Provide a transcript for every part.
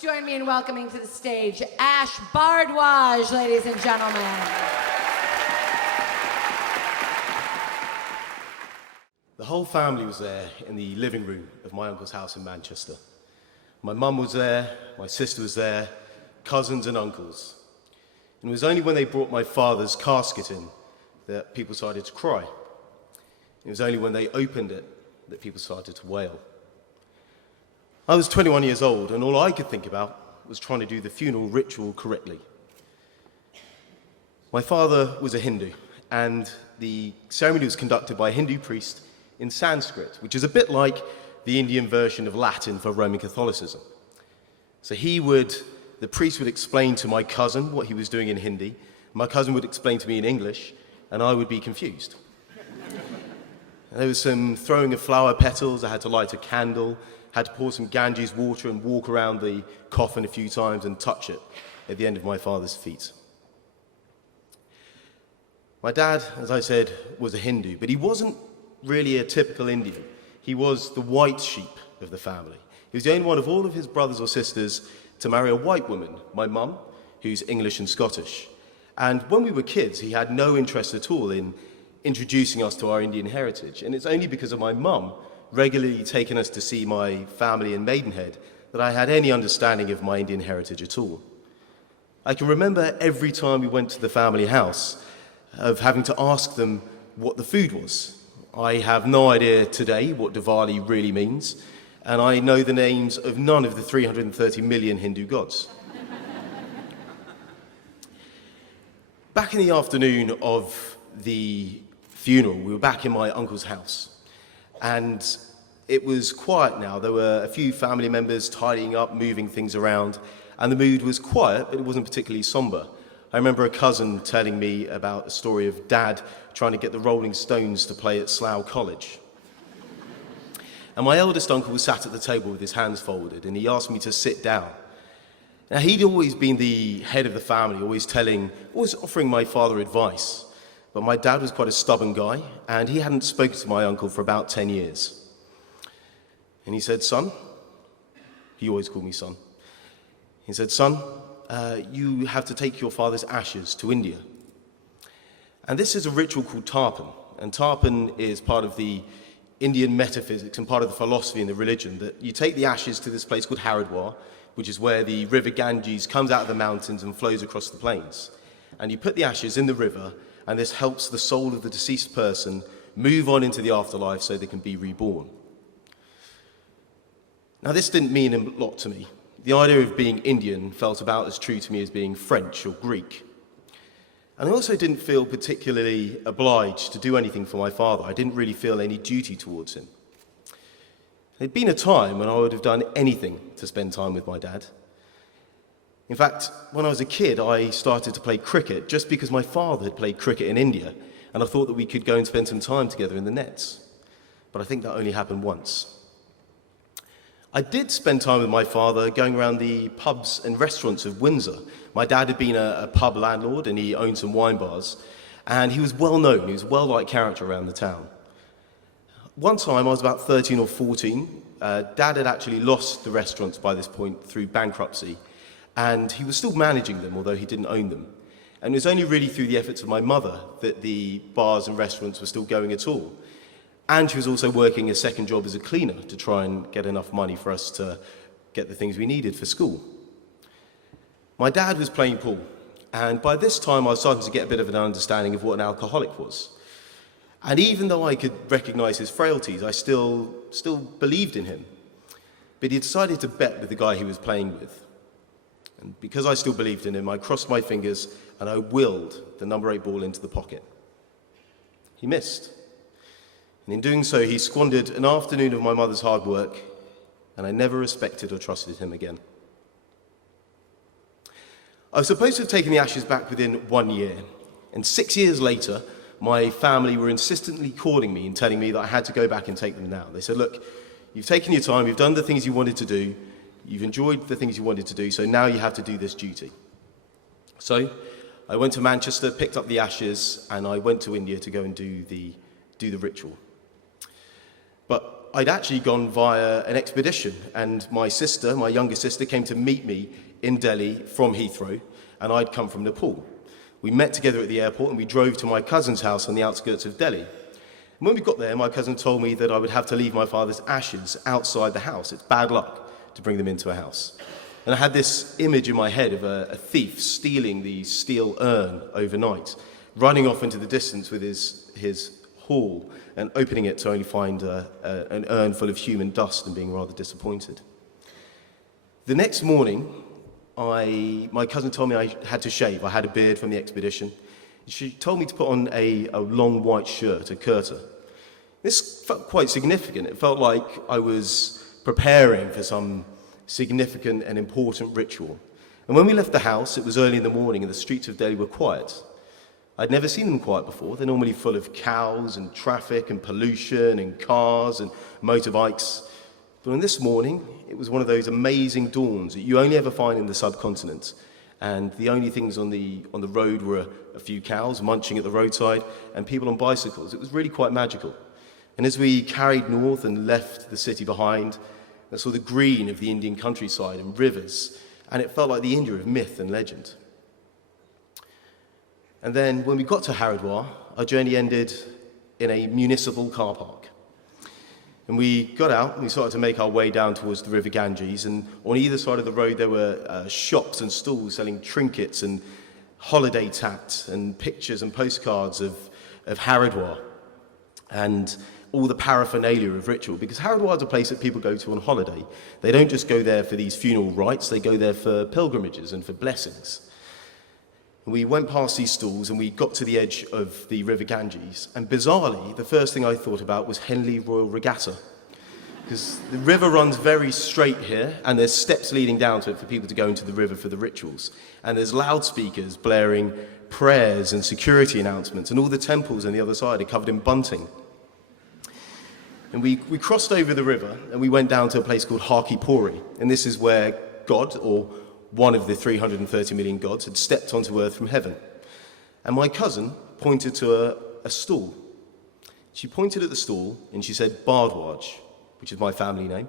join me in welcoming to the stage Ash Bhardwaj, ladies and gentlemen. The whole family was there in the living room of my uncle's house in Manchester. My mum was there, my sister was there, cousins and uncles. And it was only when they brought my father's casket in that people started to cry. It was only when they opened it that people started to wail. I was 21 years old, and all I could think about was trying to do the funeral ritual correctly. My father was a Hindu, and the ceremony was conducted by a Hindu priest in Sanskrit, which is a bit like the Indian version of Latin for Roman Catholicism. So the priest would explain to my cousin what he was doing in Hindi, my cousin would explain to me in English, and I would be confused. There was some throwing of flower petals, I had to light a candle, had to pour some Ganges water and walk around the coffin a few times and touch it at the end of my father's feet. My dad, as I said, was a Hindu, but he wasn't really a typical Indian. He was the white sheep of the family. He was the only one of all of his brothers or sisters to marry a white woman, my mum, who's English and Scottish. And when we were kids, he had no interest at all in introducing us to our Indian heritage. And it's only because of my mum regularly taking us to see my family in Maidenhead that I had any understanding of my Indian heritage at all. I can remember every time we went to the family house of having to ask them what the food was. I have no idea today what Diwali really means, and I know the names of none of the 330 million Hindu gods. Back in the afternoon of the funeral, we were back in my uncle's house. And it was quiet now. There were a few family members tidying up, moving things around, and the mood was quiet, but it wasn't particularly somber. I remember a cousin telling me about a story of Dad trying to get the Rolling Stones to play at Slough College. And my eldest uncle was sat at the table with his hands folded, and he asked me to sit down. Now, he'd always been the head of the family, always offering my father advice. But my dad was quite a stubborn guy, and he hadn't spoken to my uncle for about 10 years. And he said, "Son," he always called me son, he said, "Son, you have to take your father's ashes to India." And this is a ritual called tarpan, and tarpan is part of the Indian metaphysics and part of the philosophy and the religion, that you take the ashes to this place called Haridwar, which is where the river Ganges comes out of the mountains and flows across the plains. And you put the ashes in the river, and this helps the soul of the deceased person move on into the afterlife so they can be reborn. Now, this didn't mean a lot to me. The idea of being Indian felt about as true to me as being French or Greek. And I also didn't feel particularly obliged to do anything for my father. I didn't really feel any duty towards him. There'd been a time when I would have done anything to spend time with my dad. In fact, when I was a kid, I started to play cricket just because my father had played cricket in India, and I thought that we could go and spend some time together in the nets. But I think that only happened once. I did spend time with my father going around the pubs and restaurants of Windsor. My dad had been a pub landlord, and he owned some wine bars, and he was well known. He was a well-liked character around the town. One time, I was about 13 or 14. Dad had actually lost the restaurants by this point through bankruptcy, and he was still managing them, although he didn't own them. And it was only really through the efforts of my mother that the bars and restaurants were still going at all. And she was also working a second job as a cleaner to try and get enough money for us to get the things we needed for school. My dad was playing pool, and by this time I was starting to get a bit of an understanding of what an alcoholic was. And even though I could recognize his frailties, I still believed in him. But he decided to bet with the guy he was playing with. And because I still believed in him, I crossed my fingers and I willed the number 8 ball into the pocket. He missed. And in doing so, he squandered an afternoon of my mother's hard work, and I never respected or trusted him again. I was supposed to have taken the ashes back within 1 year, and 6 years later, my family were insistently calling me and telling me that I had to go back and take them now. They said, "Look, you've taken your time, you've done the things you wanted to do, you've enjoyed the things you wanted to do, so now you have to do this duty." So I went to Manchester, picked up the ashes, and I went to India to go and do the ritual. But I'd actually gone via an expedition, and my sister, my younger sister, came to meet me in Delhi from Heathrow, and I'd come from Nepal. We met together at the airport, and we drove to my cousin's house on the outskirts of Delhi. And when we got there, my cousin told me that I would have to leave my father's ashes outside the house. It's bad luck to bring them into a house. And I had this image in my head of a thief stealing the steel urn overnight, running off into the distance with his haul and opening it to only find an urn full of human dust and being rather disappointed. The next morning, my cousin told me I had to shave. I had a beard from the expedition. She told me to put on a long white shirt, a kurta. This felt quite significant. It felt like I was preparing for some significant and important ritual. And when we left the house, it was early in the morning and the streets of Delhi were quiet. I'd never seen them quiet before. They're normally full of cows and traffic and pollution and cars and motorbikes. But on this morning, it was one of those amazing dawns that you only ever find in the subcontinent. And the only things on the road were a few cows munching at the roadside and people on bicycles. It was really quite magical. And as we carried north and left the city behind, I saw the green of the Indian countryside and rivers, and it felt like the India of myth and legend. And then when we got to Haridwar, our journey ended in a municipal car park. And we got out and we started to make our way down towards the river Ganges, and on either side of the road there were shops and stalls selling trinkets and holiday tats and pictures and postcards of Haridwar and all the paraphernalia of ritual, because Haridwar is a place that people go to on holiday. They don't just go there for these funeral rites, they go there for pilgrimages and for blessings. And we went past these stalls and we got to the edge of the river Ganges, and bizarrely, the first thing I thought about was Henley Royal Regatta. Because the river runs very straight here, and there's steps leading down to it for people to go into the river for the rituals. And there's loudspeakers blaring prayers and security announcements, and all the temples on the other side are covered in bunting. And we crossed over the river and we went down to a place called Haki Puri. And this is where God, or one of the 330 million gods, had stepped onto earth from heaven. And my cousin pointed to a stall. She pointed at the stall and she said, Bhardwaj, which is my family name.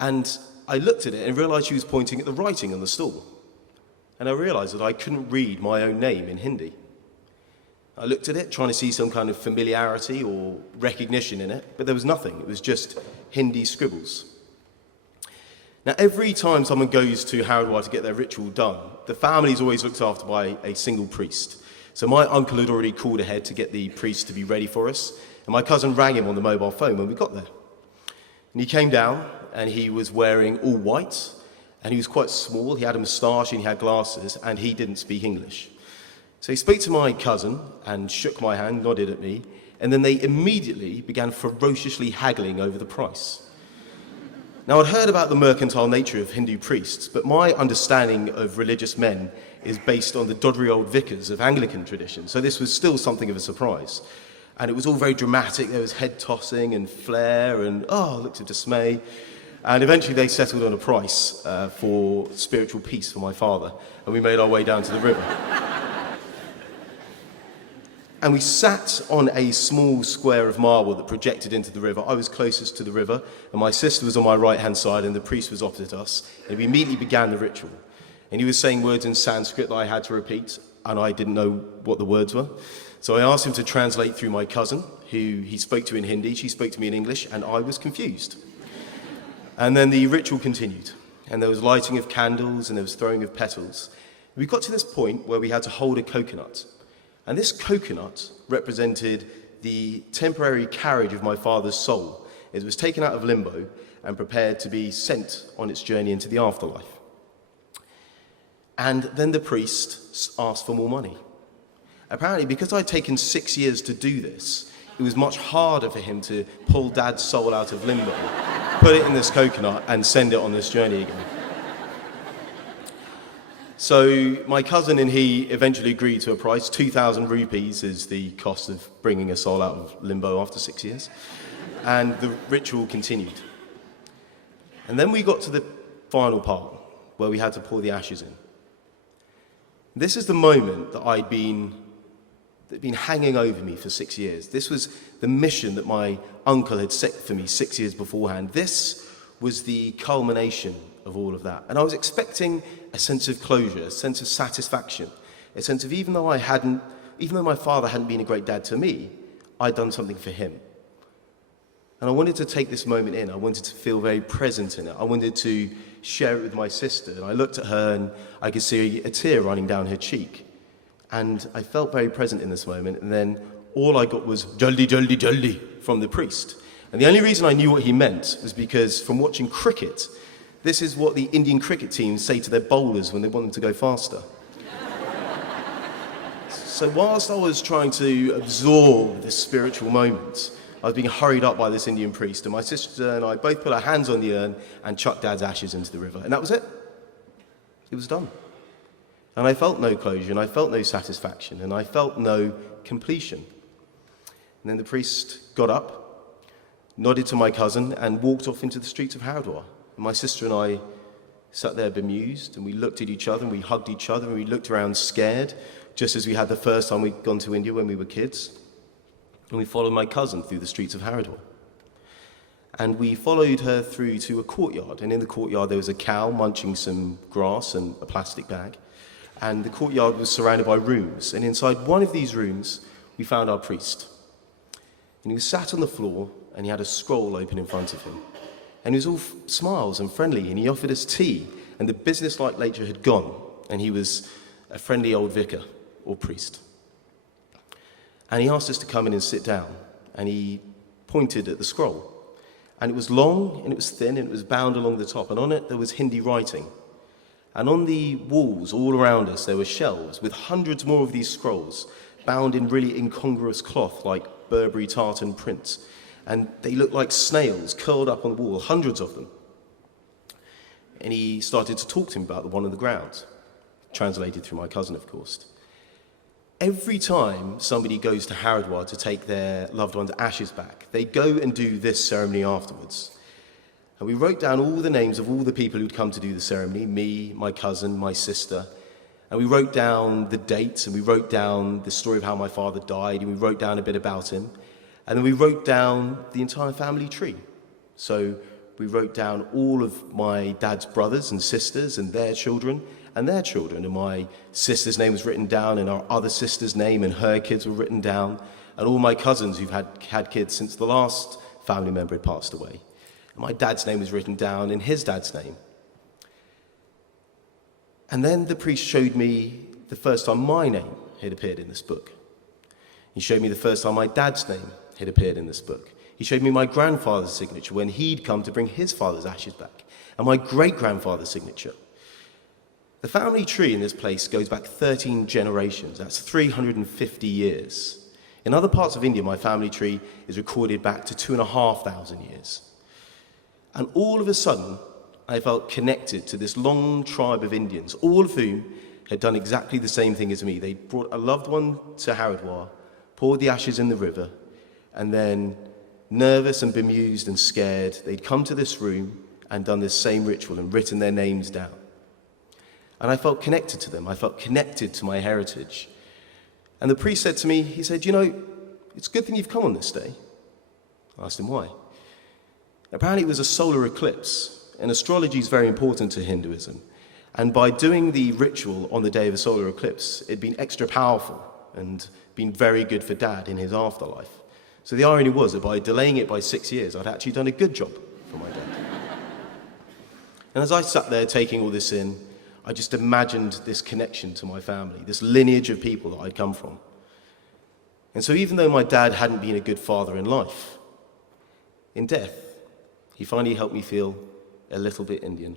And I looked at it and realized she was pointing at the writing on the stall. And I realized that I couldn't read my own name in Hindi. I looked at it, trying to see some kind of familiarity or recognition in it, but there was nothing. It was just Hindi scribbles. Now, every time someone goes to Haridwar to get their ritual done, the family is always looked after by a single priest. So my uncle had already called ahead to get the priest to be ready for us, and my cousin rang him on the mobile phone when we got there. And he came down, and he was wearing all white, and he was quite small. He had a moustache, and he had glasses, and he didn't speak English. So he spoke to my cousin and shook my hand, nodded at me, and then they immediately began ferociously haggling over the price. Now, I'd heard about the mercantile nature of Hindu priests, but my understanding of religious men is based on the doddery old vicars of Anglican tradition, so this was still something of a surprise. And it was all very dramatic. There was head tossing and flair and, looks of dismay. And eventually they settled on a price for spiritual peace for my father, and we made our way down to the river. And we sat on a small square of marble that projected into the river. I was closest to the river, and my sister was on my right-hand side, and the priest was opposite us. And we immediately began the ritual. And he was saying words in Sanskrit that I had to repeat, and I didn't know what the words were. So I asked him to translate through my cousin, who he spoke to in Hindi. She spoke to me in English, and I was confused. And then the ritual continued, and there was lighting of candles, and there was throwing of petals. We got to this point where we had to hold a coconut. And this coconut represented the temporary carriage of my father's soul. It was taken out of limbo and prepared to be sent on its journey into the afterlife. And then the priest asked for more money. Apparently, because I'd taken 6 years to do this, it was much harder for him to pull Dad's soul out of limbo, put it in this coconut, and send it on this journey again. So my cousin and he eventually agreed to a price. 2,000 rupees is the cost of bringing a soul out of limbo after 6 years. And the ritual continued. And then we got to the final part, where we had to pour the ashes in. This is the moment that I'd been that had been hanging over me for 6 years. This was the mission that my uncle had set for me 6 years beforehand. This was the culmination of all of that. And I was expecting a sense of closure, a sense of satisfaction, a sense of even though my father hadn't been a great dad to me, I'd done something for him. And I wanted to take this moment in. I wanted to feel very present in it. I wanted to share it with my sister. And I looked at her and I could see a tear running down her cheek. And I felt very present in this moment. And then all I got was "Jaldi, jaldi, jaldi" from the priest. And the only reason I knew what he meant was because from watching cricket, this is what the Indian cricket teams say to their bowlers when they want them to go faster. So whilst I was trying to absorb this spiritual moment, I was being hurried up by this Indian priest, and my sister and I both put our hands on the urn and chucked Dad's ashes into the river. And that was it. It was done. And I felt no closure, and I felt no satisfaction, and I felt no completion. And then the priest got up, nodded to my cousin, and walked off into the streets of Hardwar. And my sister and I sat there bemused, and we looked at each other, and we hugged each other, and we looked around scared, just as we had the first time we'd gone to India when we were kids. And we followed my cousin through the streets of Hardwar. And we followed her through to a courtyard. And in the courtyard, there was a cow munching some grass and a plastic bag. And the courtyard was surrounded by rooms. And inside one of these rooms, we found our priest. And he was sat on the floor, and he had a scroll open in front of him. And he was all smiles and friendly, and he offered us tea. And the business-like nature had gone, and he was a friendly old vicar or priest. And he asked us to come in and sit down, and he pointed at the scroll. And it was long, and it was thin, and it was bound along the top, and on it there was Hindi writing. And on the walls all around us there were shelves with hundreds more of these scrolls, bound in really incongruous cloth like Burberry tartan prints. And they looked like snails curled up on the wall, hundreds of them. And he started to talk to him about the one on the ground, translated through my cousin, of course. Every time somebody goes to Hardwar to take their loved one's ashes back, they go and do this ceremony afterwards. And we wrote down all the names of all the people who'd come to do the ceremony, me, my cousin, my sister. And we wrote down the dates, and we wrote down the story of how my father died, and we wrote down a bit about him. And then we wrote down the entire family tree. So we wrote down all of my dad's brothers and sisters and their children. And my sister's name was written down, and our other sister's name and her kids were written down, and all my cousins who've had kids since the last family member had passed away. And my dad's name was written down, and his dad's name. And then the priest showed me the first time my name had appeared in this book. He showed me the first time my dad's name had appeared in this book. He showed me my grandfather's signature when he'd come to bring his father's ashes back, and my great-grandfather's signature. The family tree in this place goes back 13 generations. That's 350 years. In other parts of India, my family tree is recorded back to 2,500 years. And all of a sudden, I felt connected to this long tribe of Indians, all of whom had done exactly the same thing as me. They brought a loved one to Hardwar, poured the ashes in the river, and then, nervous and bemused and scared, they'd come to this room and done this same ritual and written their names down. And I felt connected to them. I felt connected to my heritage. And the priest said to me, he said, "You know, it's a good thing you've come on this day." I asked him why. Apparently it was a solar eclipse, and astrology is very important to Hinduism. And by doing the ritual on the day of a solar eclipse, it'd been extra powerful and been very good for Dad in his afterlife. So the irony was that by delaying it by 6 years, I'd actually done a good job for my dad. And as I sat there taking all this in, I just imagined this connection to my family, this lineage of people that I'd come from. And so even though my dad hadn't been a good father in life, in death, he finally helped me feel a little bit Indian.